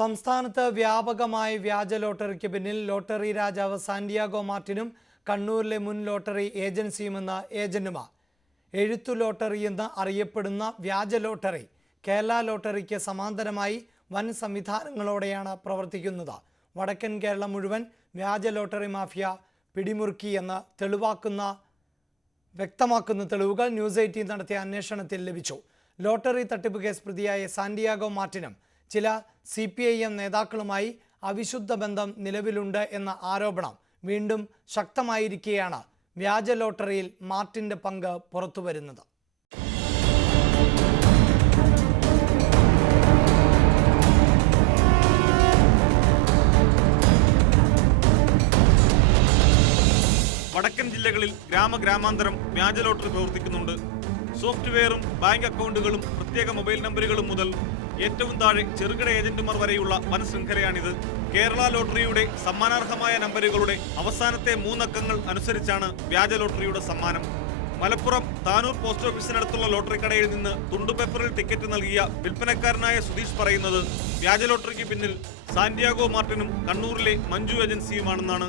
സംസ്ഥാനത്ത് വ്യാപകമായ വ്യാജ ലോട്ടറിക്ക് പിന്നിൽ ലോട്ടറി രാജാവ് സാന്റിയാഗോ മാർട്ടിനും കണ്ണൂരിലെ മുൻ ലോട്ടറി ഏജൻസിയുമെന്ന ഏജന്റുമാർ. എഴുത്തു ലോട്ടറി എന്ന് അറിയപ്പെടുന്ന വ്യാജ ലോട്ടറി കേരള ലോട്ടറിക്ക് സമാന്തരമായി വൻ സംവിധാനങ്ങളോടെയാണ് പ്രവർത്തിക്കുന്നത്. വടക്കൻ കേരളം മുഴുവൻ വ്യാജ ലോട്ടറി മാഫിയ പിടിമുറുക്കി എന്ന് വ്യക്തമാക്കുന്ന തെളിവുകൾ ന്യൂസ് 18 നടത്തിയ അന്വേഷണത്തിൽ ലഭിച്ചു. ലോട്ടറി തട്ടിപ്പ് കേസ് പ്രതിയായ സാന്റിയാഗോ മാർട്ടിനും ചില CPIM നേതാക്കളുമായി അവിശുദ്ധ ബന്ധം നിലവിലുണ്ട് എന്ന ആരോപണം വീണ്ടും ശക്തമായിരിക്കെയാണ് വ്യാജ ലോട്ടറിയിൽ മാർട്ടിൻ്റെ പങ്ക് പുറത്തുവരുന്നത്. വടക്കൻ ജില്ലകളിൽ ഗ്രാമാന്തരം വ്യാജ ലോട്ടറി പ്രവർത്തിക്കുന്നുണ്ട്. സോഫ്റ്റ്വെയറും ബാങ്ക് അക്കൗണ്ടുകളും പ്രത്യേക മൊബൈൽ നമ്പറുകളും മുതൽ ഏറ്റവും താഴെ ചെറുകിട ഏജന്റുമാർ വരെയുള്ള വൻ ശൃംഖലയാണിത്. കേരള ലോട്ടറിയുടെ സമ്മാനാർഹമായ നമ്പറുകളുടെ അവസാനത്തെ 3 അക്കങ്ങൾ അനുസരിച്ചാണ് വ്യാജ ലോട്ടറിയുടെ സമ്മാനം. മലപ്പുറം താനൂർ പോസ്റ്റ് ഓഫീസിനടുത്തുള്ള ലോട്ടറി കടയിൽ നിന്ന് തുണ്ടുപേപ്പറിൽ ടിക്കറ്റ് നൽകിയ വിൽപ്പനക്കാരനായ സുധീഷ് പറയുന്നത് വ്യാജ ലോട്ടറിക്ക് പിന്നിൽ സാന്റിയാഗോ മാർട്ടിനും കണ്ണൂരിലെ മഞ്ജു ഏജൻസിയുമാണെന്നാണ്.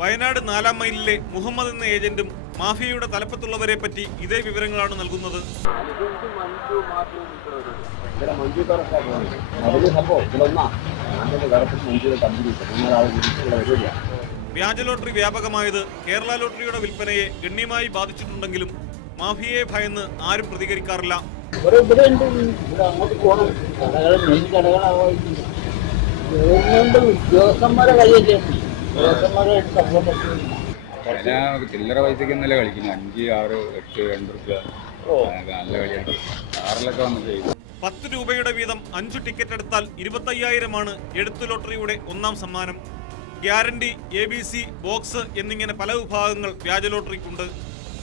വയനാട് 4-ാം മൈലിലെ മുഹമ്മദ് എന്ന ഏജന്റും മാഫിയയുടെ തലപ്പത്തുള്ളവരെ പറ്റി ഇതേ വിവരങ്ങളാണ് നൽകുന്നത്. വ്യാജ ലോട്ടറി വ്യാപകമായത് കേരള ലോട്ടറിയുടെ വിൽപ്പനയെ ഗണ്യമായി ബാധിച്ചിട്ടുണ്ടെങ്കിലും മാഫിയയെ ഭയന്ന് ആരും പ്രതികരിക്കാറില്ല. ചില്ലറ പൈസക്ക് ഇന്നലെ കളിക്കുന്നു 5, 6, 8, 2 രൂപ നല്ല കളിയാണ്. 6-ലൊക്കെ വന്ന് ചെയ്തു. 10 രൂപയുടെ വീതം 5 ടിക്കറ്റ് എടുത്താൽ 25,000 എഴുത്തു ലോട്ടറിയുടെ 1-ാം സമ്മാനം. ഗ്യാരണ്ടി, ABC, ബോക്സ് എന്നിങ്ങനെ പല വിഭാഗങ്ങൾ വ്യാജ ലോട്ടറിക്കുണ്ട്.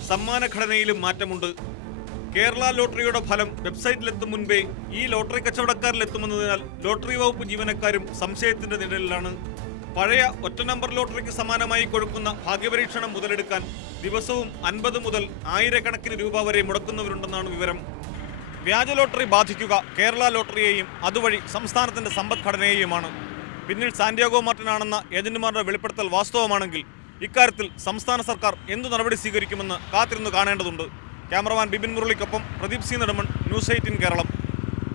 സമ്മാന ഘടനയിലും മാറ്റമുണ്ട്. കേരള ലോട്ടറിയുടെ ഫലം വെബ്സൈറ്റിലെത്തും മുൻപേ ഈ ലോട്ടറി കച്ചവടക്കാരിലെത്തുമെന്നതിനാൽ ലോട്ടറി വകുപ്പ് ജീവനക്കാരും സംശയത്തിന്റെ നിഴലിലാണ്. പഴയ ഒറ്റ നമ്പർ ലോട്ടറിക്ക് സമാനമായി കൊടുക്കുന്ന ഭാഗ്യപരീക്ഷണം മുതലെടുക്കാൻ ദിവസവും 50 മുതൽ 1000 രൂപ വരെ മുടക്കുന്നവരുണ്ടെന്നാണ് വിവരം. വ്യാജ ലോട്ടറി ബാധിക്കുക കേരള ലോട്ടറിയെയും അതുവഴി സംസ്ഥാനത്തിന്റെ സമ്പദ്ഘടനയെയുമാണ്. പിന്നിൽ സാന്റിയാഗോ മാർട്ടിനാണെന്ന ഏജന്റുമാരുടെ വെളിപ്പെടുത്തൽ വാസ്തവമാണെങ്കിൽ ഇക്കാര്യത്തിൽ സംസ്ഥാന സർക്കാർ എന്തു നടപടി സ്വീകരിക്കുമെന്ന് കാത്തിരുന്നു കാണേണ്ടതുണ്ട്. ക്യാമറമാൻ ബിപിൻ മുരളിക്കൊപ്പം പ്രദീപ് സി നെടുമൺ, ന്യൂസ് 18 കേരളം.